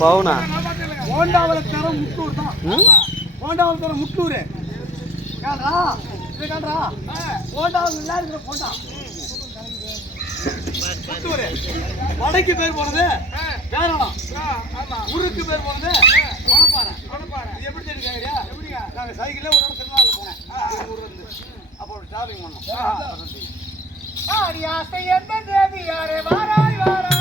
பவுனா? ஹோண்டாவில் தர முட்டூர் தான். ம்? ஹோண்டாவில் தர முட்டூர் காண்றா இது காண்றா ஹோண்டாவில் நல்லா இருக்கிற முட்டூர் வடைக்கு பேர் போனது பேரணம் ஊருக்கு பேர் போனது மணப்பாறை மணப்பாறை இது எப்படி எப்படிங்க நாங்கள் சைக்கிளே ஒரு இடத்துல திருநாளில் போனோம் ஊர்ல இருந்து. அப்போ டிராவலிங் பண்ணோம். ஆடியாசை எந்த தேவி யாரே வாராய் வாராய்.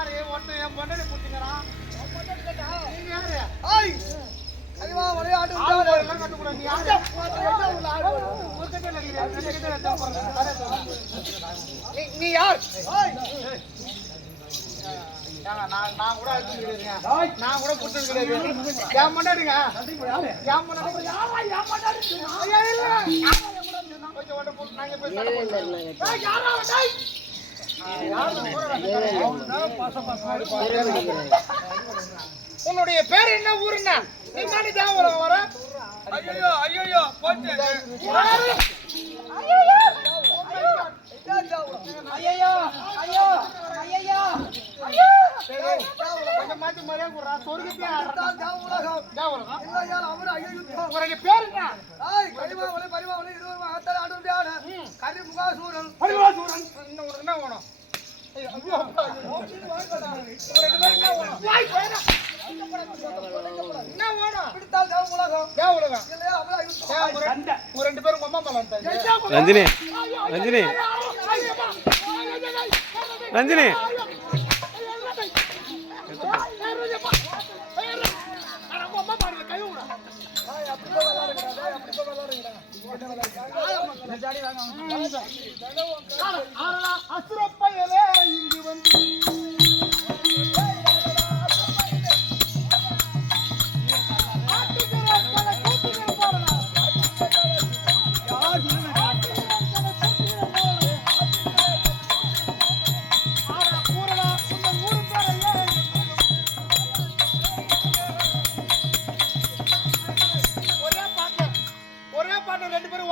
யாரு? ஒருத்தன் என் பொண்டாடி புடிச்சுக்கிறான் நீங்க யாரு? ஐய் அதுவா விளையாட்டு எல்லாம் கட்டுக்கூடாது. நீ யாரு. நீ- யார்? நான் நான் கூட. நான் கூட புடிச்சது கிடையாது. என் பொண்டாட்டிங்க. என் பொண்டாட்டி. உன்னுடைய பேர் என்ன? ஊருன்னா நீ தானே தேவரம் வர? ஐயோ ஐயோ போச்சு. ஐயோ ஐயோ ஐயோ ஐயோ மாத்தி மரியாதை கொடுறா. பேர் என்ன? பரிவாசூரன் இன்னும் உனக்கு என்ன வேணும் ஐயோ, ஐயோ, அப்பா, ஐயோ. உங்க ரெண்டு பேரும் என்ன வேணும்? வாய் தேவ- ரெண்டு- உங்க ரெண்டு பேரும் அம்மா மேல ரஞ்சினி ரஞ்சினி ரஞ்சினி அசுரப்பயலே இங்கு வந்து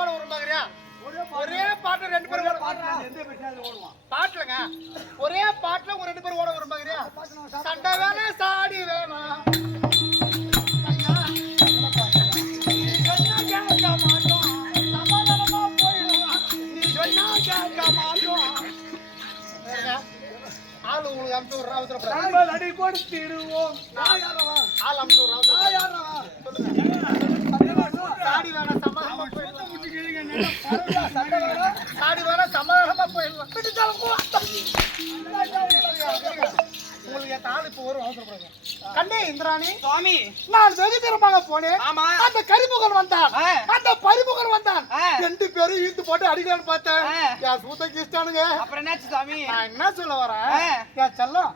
ஓட விரும்பாங்கறியா ஒரே பாட்டு. ரெண்டு பேரும் பாட்டுலங்க? ஒரே பாட்டுல ஒரு ரெண்டு பேரும் ஓட விரும்பாங்கறியா சண்டை வேணா சாடி வேணா? ஆளு உங்களுக்கு. அடி கொடுத்திடுவோம். ஆள். சொல்லுங்க. சாடி வேணா சமாதானமா போயிடுவான். இப்போ வரும் அவசரப்படுங்க கண்ணே இந்திராணி. சுவாமி. நான் வெகு தூரமாக போனேன். ஆமா. அந்த கரிமுகன் வந்தான். அந்த பரிமுகன் வந்தான். ரெண்டு பேரும் இழுத்து போட்டு அடிக்கலான்னு பார்த்தேன். என் சூத்த கிஸ்டானுங்க அப்புறம் என்னாச்சு சுவாமி? நான் என்ன சொல்ல வரேன். என் செல்லம்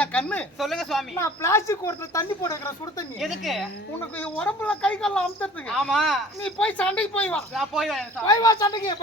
என் கண்ணு. சொல்லுங்க சுவாமி. நான் பிளாஸ்டிக் ஒருத்தர் தண்ணி போட்டு வைக்கிறேன் சுடு தண்ணி. எதுக்கு? உனக்கு உடம்புல கை கால்லாம் அமுத்துறதுக்கு. ஆமா. நீ போய் சண்டைக்கு போய் வா. போய் வா சண்டைக்கு